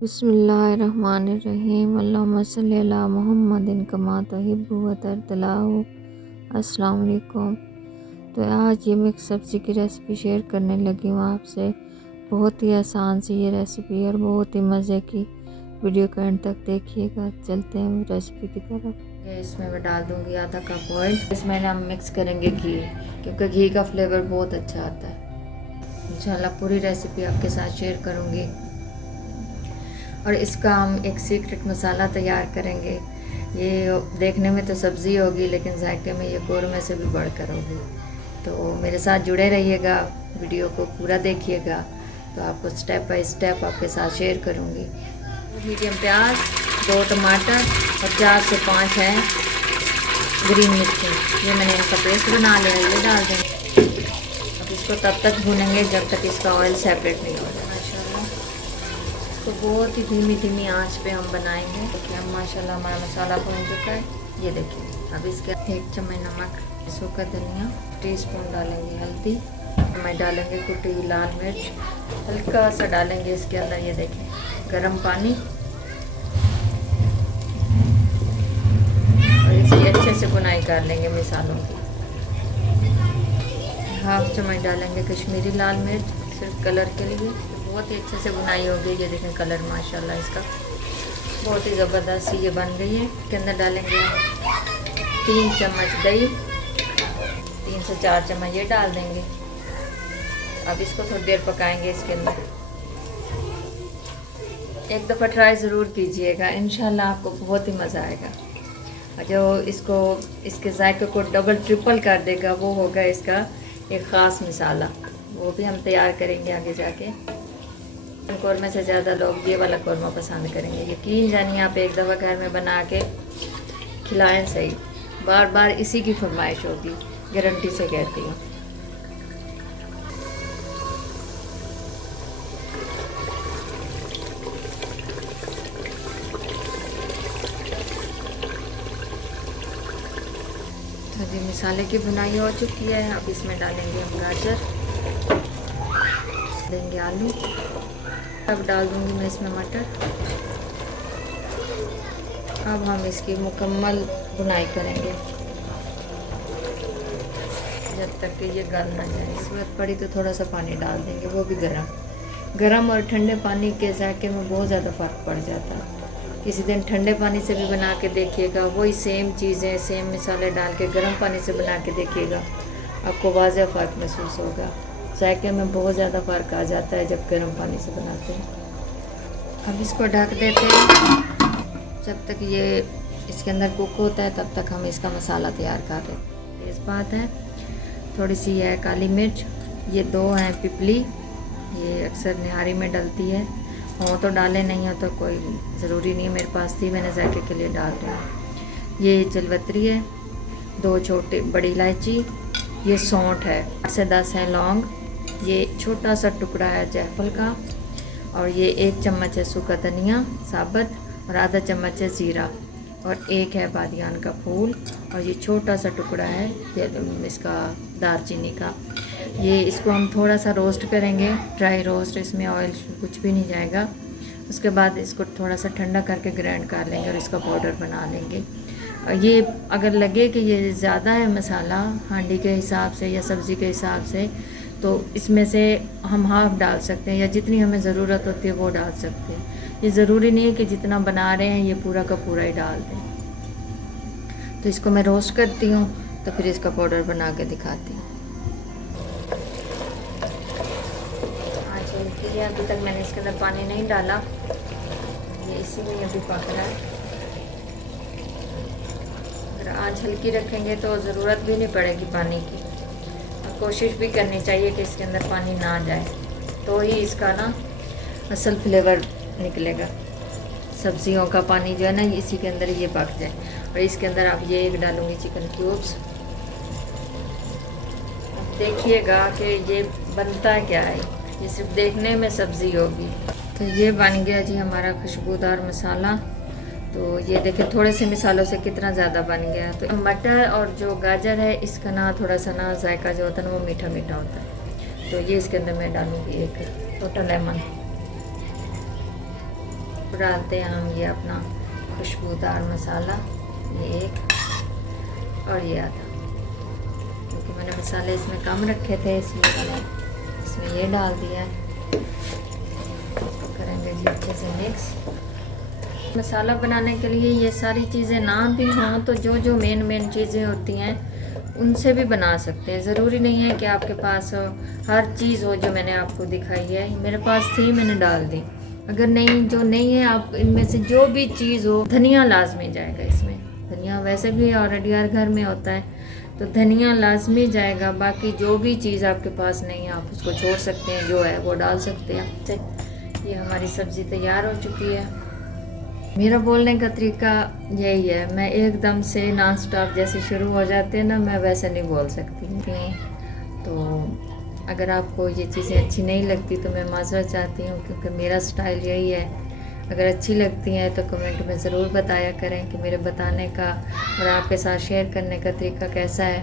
बिस्मिल्लाहिर्रहमानिर्रहीम अल्लाहुम्मा सल्ली अला मुहम्मदिन कमा तुहिब्बु व तर्दलाहु। अस्सलाम वालेकुम। तो आज ये मैं एक सब्ज़ी की रेसिपी शेयर करने लगी हूँ आपसे। बहुत ही आसान सी ये रेसिपी और बहुत ही मज़े की। वीडियो को एंड तक देखिएगा। चलते हैं रेसिपी की तरफ। इसमें मैं डाल दूँगी आधा कप ऑयल। इसमें हम मिक्स करेंगे घी, क्योंकि घी का फ्लेवर बहुत अच्छा आता है। इंशाल्लाह पूरी रेसिपी आपके साथ शेयर करूँगी। और इसका हम एक सीक्रेट मसाला तैयार करेंगे। ये देखने में तो सब्ज़ी होगी, लेकिन जायके में ये कौरमे से भी बढ़कर होगी। तो मेरे साथ जुड़े रहिएगा, वीडियो को पूरा देखिएगा, तो आपको स्टेप बाय स्टेप आपके साथ शेयर करूँगी। मीडियम प्याज, 2 टमाटर और 4 से 5 हैं ग्रीन मिर्ची। ये मैंने इनका पेस्ट बना लिया, ये डाल देंगे। अब इसको तब तक भूनेंगे जब तक इसका ऑयल सेपरेट नहीं हो जाए। तो बहुत ही धीमी धीमी आंच पे हम बनाएंगे। देखिए हम माशाल्लाह हमारा मसाला भून चुका है। ये देखिए अब इसके 1 चम्मच नमक, सूखा धनिया, टीस्पून डालेंगे हल्दी, मैं डालेंगे कुटी लाल मिर्च, हल्का सा डालेंगे इसके अंदर। ये देखिए गरम पानी, और इसकी अच्छे से बुनाई कर लेंगे मसालों की। 1/2 चम्मच डालेंगे कश्मीरी लाल मिर्च, सिर्फ कलर के लिए। बहुत ही अच्छे से बुनाई होगी। ये देखें कलर माशाल्लाह इसका बहुत ही ज़बरदस्त ये बन गई है। इसके अंदर डालेंगे 3 चम्मच दही, 3 से 4 चम्मच ये डाल देंगे। अब इसको थोड़ी देर पकाएंगे इसके अंदर। एक दफ़ा ट्राई ज़रूर कीजिएगा, इंशाल्लाह आपको बहुत ही मज़ा आएगा। और जो इसके जायके को डबल ट्रिपल कर देगा वो होगा इसका एक ख़ास मसाला। वो भी हम तैयार करेंगे आगे जाके। कौरमे से ज़्यादा लोग ये वाला कौरमा पसंद करेंगे। यकीन जानिए आप एक दफ़ा घर में बना के खिलाएं सही, बार बार इसी की फरमाइश होगी, गारंटी से कहती हूँ। तो जी मसाले की बुनाई हो चुकी है। अब इसमें डालेंगे हम गाजर, देंगे आलू, अब डाल दूंगी मैं इसमें मटर। अब हम इसकी मुकम्मल बुनाई करेंगे जब तक कि ये गल ना जाए। ज़रूरत पड़ी तो थोड़ा सा पानी डाल देंगे, वो भी गरम और ठंडे पानी के जायके में बहुत ज़्यादा फ़र्क पड़ जाता है। किसी दिन ठंडे पानी से भी बना के देखिएगा, वही सेम चीज़ें सेम मसाले डाल के गर्म पानी से बना के देखिएगा, आपको वाज़ह फ़र्क महसूस होगा। जायके में बहुत ज़्यादा फ़र्क आ जाता है जब गर्म पानी से बनाते हैं। अब इसको ढक देते हैं। जब तक ये इसके अंदर कुक होता है तब तक हम इसका मसाला तैयार कर लें। तेज़पात है, थोड़ी सी है काली मिर्च, ये 2 हैं पिपली, ये अक्सर निहारी में डलती है। हो तो डालें, नहीं हो तो कोई ज़रूरी नहीं है, मेरे पास थी मैंने जायके के लिए डाल रही हूँ। ये जलवतरी है, 2 छोटी बड़ी इलायची, ये सौंठ है, 8 से 10 है लौंग, ये छोटा सा टुकड़ा है जायफल का, और ये 1 चम्मच है सूखा धनिया साबुत, और आधा चम्मच है ज़ीरा, और 1 है बादियान का फूल, और ये छोटा सा टुकड़ा है इसका दालचीनी का। ये इसको हम थोड़ा सा रोस्ट करेंगे, ड्राई रोस्ट, इसमें ऑयल कुछ भी नहीं जाएगा। उसके बाद इसको थोड़ा सा ठंडा करके ग्राइंड कर लेंगे और इसका पाउडर बना लेंगे। ये अगर लगे कि ये ज़्यादा है मसाला हांडी के हिसाब से या सब्ज़ी के हिसाब से, तो इसमें से हम हाफ़ डाल सकते हैं, या जितनी हमें ज़रूरत होती है वो डाल सकते हैं। ये ज़रूरी नहीं है कि जितना बना रहे हैं ये पूरा का पूरा ही डाल दें। तो इसको मैं रोस्ट करती हूँ, तो फिर इसका पाउडर बना के दिखाती हूँ। ठीक है, अभी तक मैंने इसके अंदर पानी नहीं डाला, ये इसी में अभी पक रहा है। अगर आँच हल्की रखेंगे तो ज़रूरत भी नहीं पड़ेगी पानी की। कोशिश भी करनी चाहिए कि इसके अंदर पानी ना जाए, तो ही इसका ना असल फ्लेवर निकलेगा। सब्जियों का पानी जो है ना इसी के अंदर ये पक जाए। और इसके अंदर आप ये एक डालूँगी चिकन क्यूब्स। अब देखिएगा कि ये बनता क्या है, ये सिर्फ देखने में सब्ज़ी होगी। तो ये बन गया जी हमारा खुशबूदार मसाला। तो ये देखें थोड़े से मिसालों से कितना ज़्यादा बन गया। तो मटर और जो गाजर है इसका ना थोड़ा सा ना जायका जो होता है ना वो मीठा मीठा होता है। तो ये इसके अंदर मैं डालूँगी 1 छोटा लेमन। डालते हैं हम ये अपना खुशबूदार मसाला, ये एक और ये आधा, क्योंकि मैंने मसाले इसमें कम रखे थे इसलिए मैंने इसमें ये डाल दिया है। इसको करेंगे जी अच्छे से मिक्स। मसाला बनाने के लिए ये सारी चीज़ें ना भी हों तो जो जो मेन चीज़ें होती हैं उनसे भी बना सकते हैं। ज़रूरी नहीं है कि आपके पास हर चीज़ हो जो मैंने आपको दिखाई है। मेरे पास थी, मैंने डाल दी। अगर नहीं, जो नहीं है, आप इनमें से जो भी चीज़ हो, धनिया लाजमी जाएगा इसमें। धनिया वैसे भी ऑलरेडी हर घर में होता है, तो धनिया लाजमी जाएगा। बाकी जो भी चीज़ आपके पास नहीं है आप उसको छोड़ सकते हैं, जो है वो डाल सकते हैं। ये हमारी सब्ज़ी तैयार हो चुकी है। मेरा बोलने का तरीका यही है, मैं एकदम से नॉन स्टॉप जैसे शुरू हो जाते हैं ना, मैं वैसे नहीं बोल सकती हूँ। तो अगर आपको ये चीज़ें अच्छी नहीं लगती तो मैं माज़रत चाहती हूँ, क्योंकि मेरा स्टाइल यही है। अगर अच्छी लगती हैं तो कमेंट में ज़रूर बताया करें कि मेरे बताने का और आपके साथ शेयर करने का तरीका कैसा है,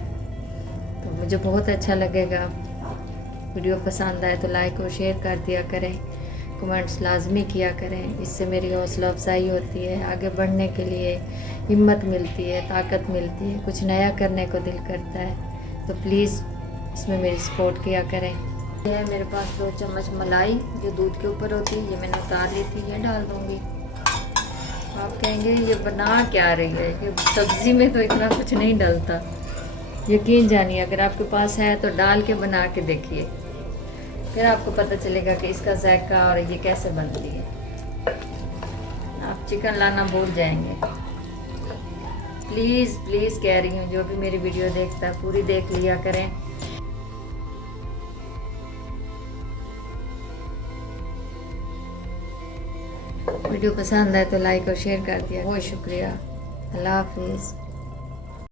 तो मुझे बहुत अच्छा लगेगा। वीडियो पसंद आए तो लाइक और शेयर कर दिया करें, कमेंट्स लाजमी किया करें। इससे मेरी हौसला अफजाई होती है, आगे बढ़ने के लिए हिम्मत मिलती है, ताकत मिलती है, कुछ नया करने को दिल करता है। तो प्लीज़ इसमें मेरी सपोर्ट किया करें। ये है मेरे पास 2 चम्मच मलाई जो दूध के ऊपर होती है, ये मैंने उतार ली थी, ये डाल दूँगी। आप कहेंगे ये बना क्या रही है, ये सब्ज़ी में तो इतना कुछ नहीं डलता। यकीन जानिए, अगर आपके पास है तो डाल के बना के देखिए, फिर आपको पता चलेगा कि इसका जायका और ये कैसे बनती है। आप चिकन लाना भूल जाएंगे। प्लीज़ प्लीज़ कह रही हूँ, जो भी मेरी वीडियो देखता है पूरी देख लिया करें। वीडियो पसंद आए तो लाइक और शेयर कर दिया। बहुत शुक्रिया। अल्लाह हाफिज़।